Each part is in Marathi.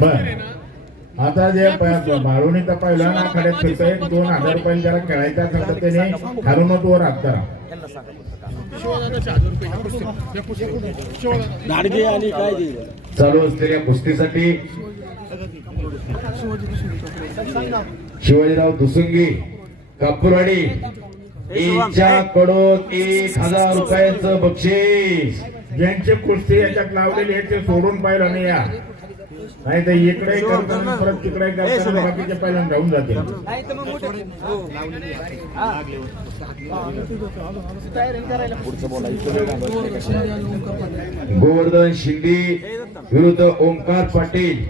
बर. आता जे बाळवणीचा पहिला ना आखाड्यात फिरतोय. दोन हजार रुपये जरा खेळायचा तर त्याने ठरवूनच वर हात करा. गाडगे आणि काय ते? चालू असलेल्या कुस्तीसाठी शिवाजीराव दुसुंगी कापूरवाडी कडून एक हजार रुपयाचं बक्षीस. ज्यांचे कुस्ती याच्यात लावलेले ते सोडून पाहिलं नाही या. नाही तर इकडे परत तिकडे करताना बाकीचे पहिल्यांदा राहून जातील. गोवर्धन शिंदे विरुद्ध ओंकार पाटील.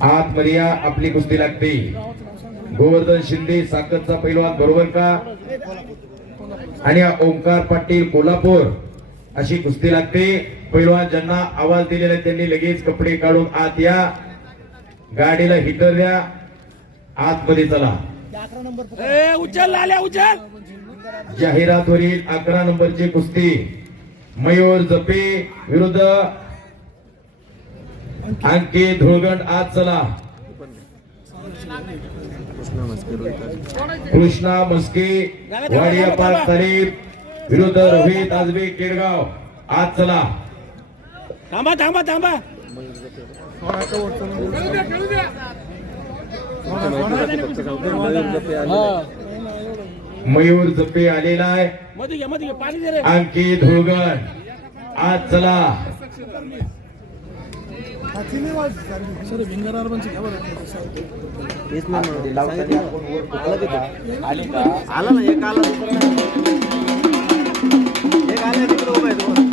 आतमध्ये या आपली कुस्ती लागते. गोवर्धन शिंदे साकतचा पैलवान बरोबर का? आणि हा ओंकार पाटील कोल्हापूर अशी कुस्ती लागते. पैलवान ज्यांना आवाज दिलेला आहे त्यांनी लगेच कपडे काढून आत या. गाडीला हिटर द्या. आतमध्ये चला. उचल आल्या उचल. जाहिरातवरील अकरा नंबरची कुस्ती. मयूर जपे विरुद्ध. अंकित धुळगण आज चला. कृष्णा मस्के वाडिया पार्क तारीफ विरुद्ध रोहित आजबे केडगाव. आज चला. थांबा थांबा थांबा. मयूर जपे आलेला आहे. मध्ये घे मध्ये घे पाणी दे रे. अंकित धुळगण आज चला. आला ना एक आला. एक आला तिकडे उभा आहे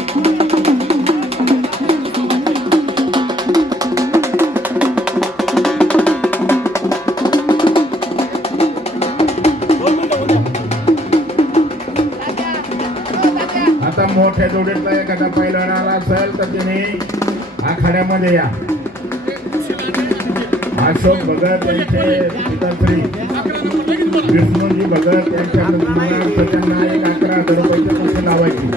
जोडीतला एखादा पैलवान आला असेल तर तिने आखाड्यामध्ये या. अशोक भगत यांचे पिताश्री. विष्णूजी भगत यांच्या त्यांना एक अकरा हजार रुपयाची पैसे लावायची.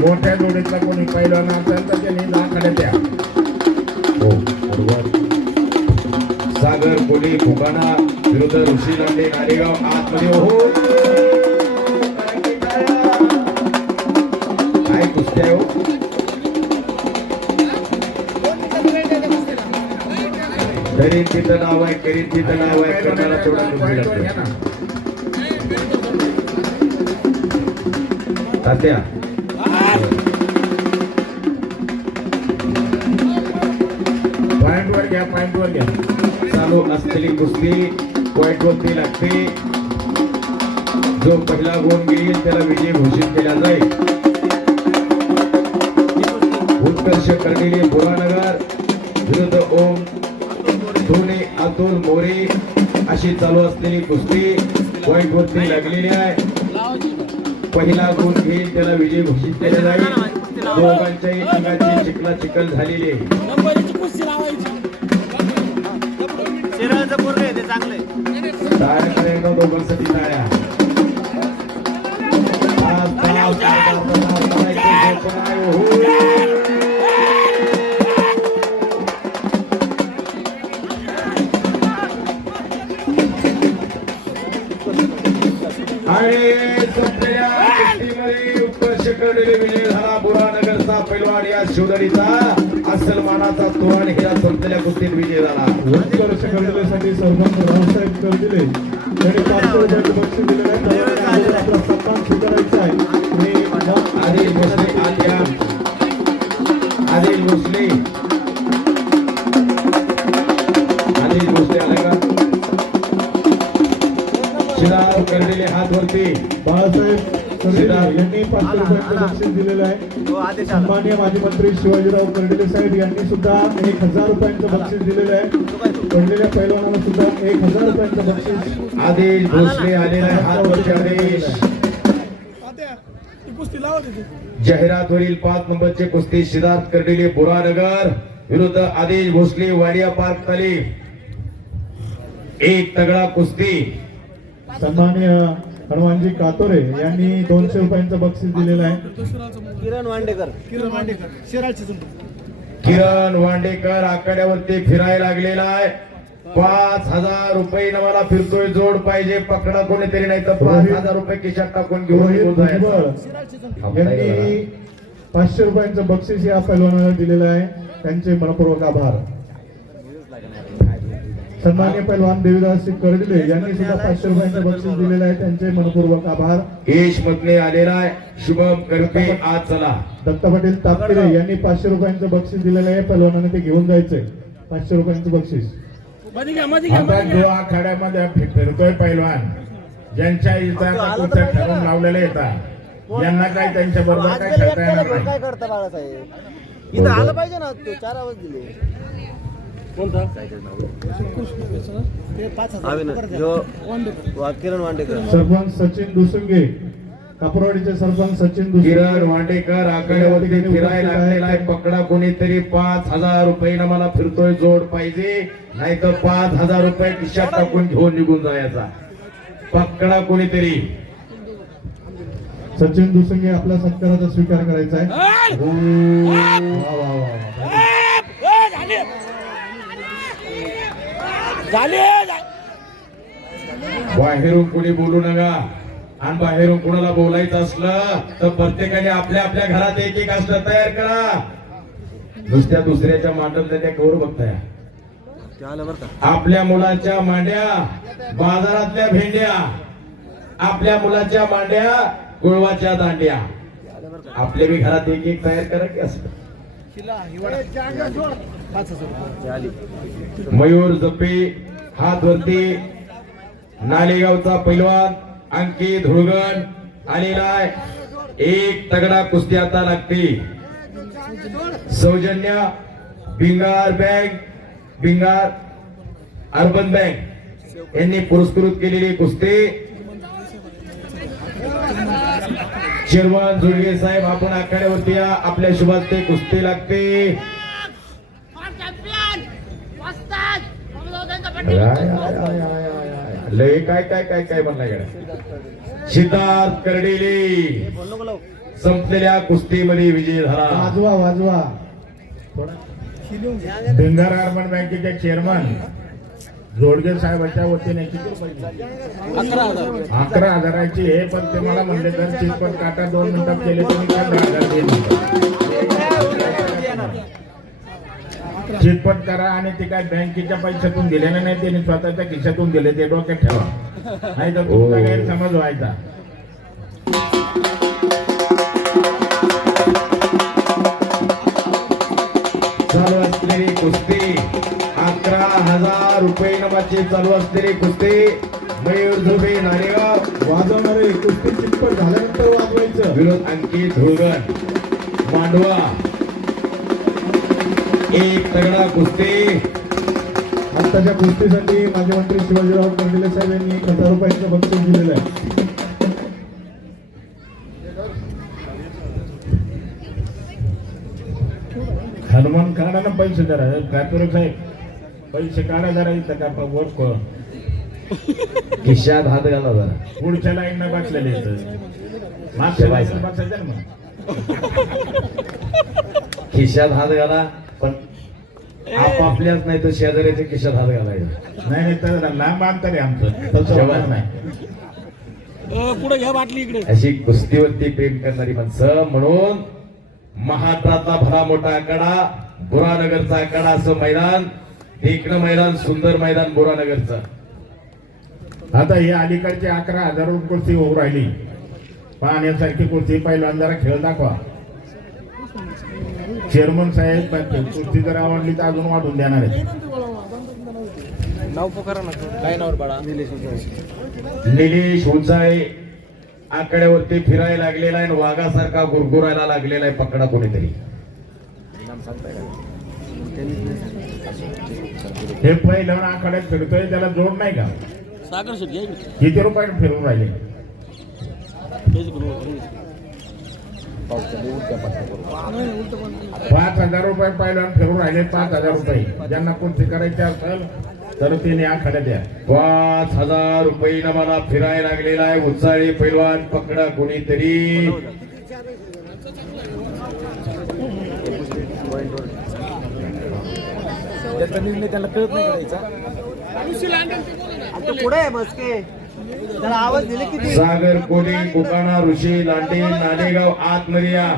मोठ्या जोडीतला कोणी पैलवान असेल तर त्यांनी आखाड्यात या हो बरोबर. सागर कोली फुकाना विरुद्ध ऋषी लांडे नारेगाव आतमध्ये हो काय कुस्त्या आहे हो करीन तिथं नाव आहे करीन तिथं नाव आहे करणारा थोडा कुस्ती लागतो तात्या पॉइंट वर घ्या पॉइंट वर घ्या चालू असलेली कुस्ती पॉइंट वरती लागते जो पहिला गुण घेईल त्याला विजय घोषित केला जाईल उत्कर्ष कर्डिले बुरानगर विरुद्ध ओम धोनी अतुल मोरे अशी चालू असलेली कुस्ती पॉइंट वरती लागलेली आहे पहिला गुण घेईल त्याला विजय घोषित केला जाईल दोघांच्याही अंगाची चिकला चिकल झालेली आहे नंबरची कुस्ती लावायची शिवदरीचा अस्सल मानाचा तोरण हिरा संपलेल्या कुस्तीत विजय झाला. वर्ष कर्डिलेसाठी सौगंध रावसाहेब कर्डिले यांनी पाचशे रुपयाचे बक्षीस दिलेले आपला सन्मान स्वीकारायचा आहे. आणि आदिल भोसले आदिल भोसले. आदिल भोसले आले का? शिराव करलेले हात वरती. बाळासाहेब कर्डिले यांनी पाचशे रुपयाचे बक्षीस दिलेलं आहे. तो आदेश आला. सन्मान्य माजी मंत्री शिवाजीराव कर्डिले साहेब यांनी सुद्धा एक हजार रुपयांचं बक्षीस दिलेलं आहे. पैलवानाला सुद्धा एक हजार रुपयांचं बक्षीस आदिल भोसले आलेला आहे. आदेश जाहिरातवरील पाच नंबरचे कुस्ती सिद्धार्थ कर्डिले बुरानगर. विरुद्ध आदेश भोसले वाडिया पार्क तालीम. एक तगडा कुस्ती. सन्मान्य हनुमानजी कातोरे यांनी दोनशे रुपयांचं बक्षीस दिलेलं आहे. किरण वांडेकर. किरण मांडेकर शिराळची किरण वांडेकर आखाड्यावरती फिरायला लागलेला आहे. पाच हजार रुपये मला फिरतोय जोड पाहिजे पकडा कोणीतरी नाही तर पाच हजार रुपये खिशात टाकून घेऊन यांनी पाचशे रुपयांचं बक्षीस या पैलवानाला दिलेलं आहे. त्यांचे मनपूर्वक आभार. सन्मान्य पैलवान देवीदास करडिले यांनी सुद्धा पाचशे रुपयांचं बक्षीस दिलेलं आहे. त्यांचे मनपूर्वक आभार. यश मधने आलेला आहे. शुभम करपे आज चला. दत्ता पाटील तापकिरे यांनी पाचशे रुपयांचं बक्षीस दिलेलं आहे. पैलवानाने ते घेऊन जायचंय. पाचशे रुपयांचं बक्षीस. मध्ये मध्ये आता मध्ये जो आखाड्यामध्ये फिरतोय पैलवान. ज्यांच्या कुठं ठरवून लावलेले येतात यांना काय त्यांच्या बरोबर काय करता येणार नाही. काय करता बाळासाहेब? इथं आलं पाहिजे ना तो चार आवाज दिले. ते पाच हजार अविनाश ह्यो वांडेकर. वा- किरण वांडेकर. सरपंच सचिन दुसुंगे कापरवाडीचे सरपंच सचिन किरण वांडेकर आखाड्यावरती फिरायला लागलेला आहे. पकडा कोणीतरी पाच हजार रुपये मला फिरतोय जोड पाहिजे. नाही तर पाच हजार रुपये खिशात टाकून घेऊन निघून जायचा. पकडा कोणीतरी. सचिन दुसंगे आपल्या सत्काराचा स्वीकार करायचा आहे. झाले बाहेरून कोणी बोलू नका. आणि बाहेरून कोणाला बोलायचं असलं तर प्रत्येकाने आपल्या आपल्या घरात एक एक असलं तयार करा. नुसत्या दुसऱ्याच्या मांडल्या त्या कवर बघताय. आपल्या मुलाच्या मांड्या बाजारातल्या भेंड्या आपल्या मुलाच्या मांड्या गुळवाच्या दांड्या. आपल्या बी घरात एक एक तयार करा की असं. मयूर जपे हात वरती नालेगावचा पैलवान अंकित धुळगण आलेला आहे एक तगडा कुस्ती आता लागते. सौजन्य Bingar bank Bingar urban bank यांनी पुरस्कृत केलेली कुस्ती. चेअरमन जुडगे साहेब आपण आखाड्यावरती या. आपल्या शुभास्ते कुस्ती लागते. लय काय काय काय काय म्हणलाय गड्या? सिद्धार्थ कर्डिले. संपलेल्या कुस्तीमध्ये विजय झाला. वाजवा वाजवा. भिंगार अर्बन बँकेचे चेअरमन जोडगे साहेबांच्या वतीने? अकरा हजार अकरा हजाराची हे पण ते मला म्हणले तर चिटपट काटा दोन मिनिटात केले तुम्ही पंधरा हजार देईल चिटपट करा आणि ते काय बँकेच्या पैशातून दिले नाही त्यांनी स्वतःच्या खिशातून दिले ते डोक्यात ठेवा नाही तर तुमचा हो. गैरसमज व्हायचा हजार रुपये नमाची चालू असलेली कुस्ती. मयूर झुबे नारेगाव वाजवणारे कुस्ती चिटपट झाल्यानंतर वाजवायचं. विरोध अंकित धुळगण. मांडवा. एक तगडा कुस्ती. आत्ताच्या कुस्तीसाठी माजी मंत्री शिवाजीराव कर्डिले साहेब यांनी एक हजार रुपयांचं बक्षीस दिलेलं आहे. हनुमान काढा ना पैसे जरा कातुरे साहेब पैसे काढा जरा इथं का क- खिशात हात घाला जरा. पुढच्या लाईन न बसलेले. मागच्या लाईन बसायचं ना खिशात हात घाला पण आपापल्याच नाही तर शेजाऱ्याच्या खिशात हात घालायचा. नाही नाही तर लांब अंतर आहे आमचं. तसं होणार नाही. पुढे घ्या बाटली इकडे. अशी कुस्तीवरती प्रेम करणारी माणसं म्हणून महाराष्ट्रातला भला मोठा आकडा बुरानगरचा आकडा असं मैदान. देखणं मैदान सुंदर मैदान बुरानगरचं. आता ही अलीकडची अकरा हजार कुस्ती होऊ राहिली. पाहण्यासारखी कुस्ती पहिल्यांदा जरा खेळ दाखवा. चेअरमन साहेब कुस्ती जर आवडली तर अजून वाढून देणार आहे निलेश निलेश उंचाळे आकड्यावरती फिरायला लागलेला आहे आणि वाघासारखा गुरगुरायला लागलेला आहे पकडा कोणीतरी. हे पहिलं आखाड्यात फिरतोय त्याला जोड नाही का? सागर. किती रुपये फिरून राहिले. पाच हजार रुपये पहिलं फिरून राहिले पाच हजार रुपये. ज्यांना कुस्ती करायची असेल तर तिने आखाड्यात द्या. पाच हजार रुपये मला फिरायला लागलेला आहे उचाळे पैलवान पकडा कोणीतरी पॉइंटवर त्यांचा निर्णय त्यांना कळत नाही करायचा. आता पुढे आहे मस्के त्याला आवाज दिले किती सागर कोडी कोकाणा ऋषी लांडे नाणेगाव आतमध्ये या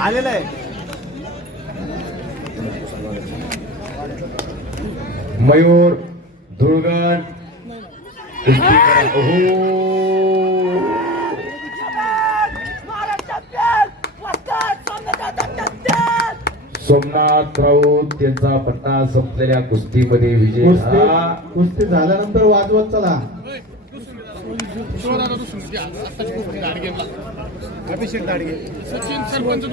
आलेलं आहे. मयूर धुळगण. कुस्ती सोमनाथ राऊत त्यांचा पट्टा संपलेल्या कुस्तीमध्ये विजय कुस्ती झाला कुस्ती झाल्यानंतर वाजवत चला. सचिन सरपंच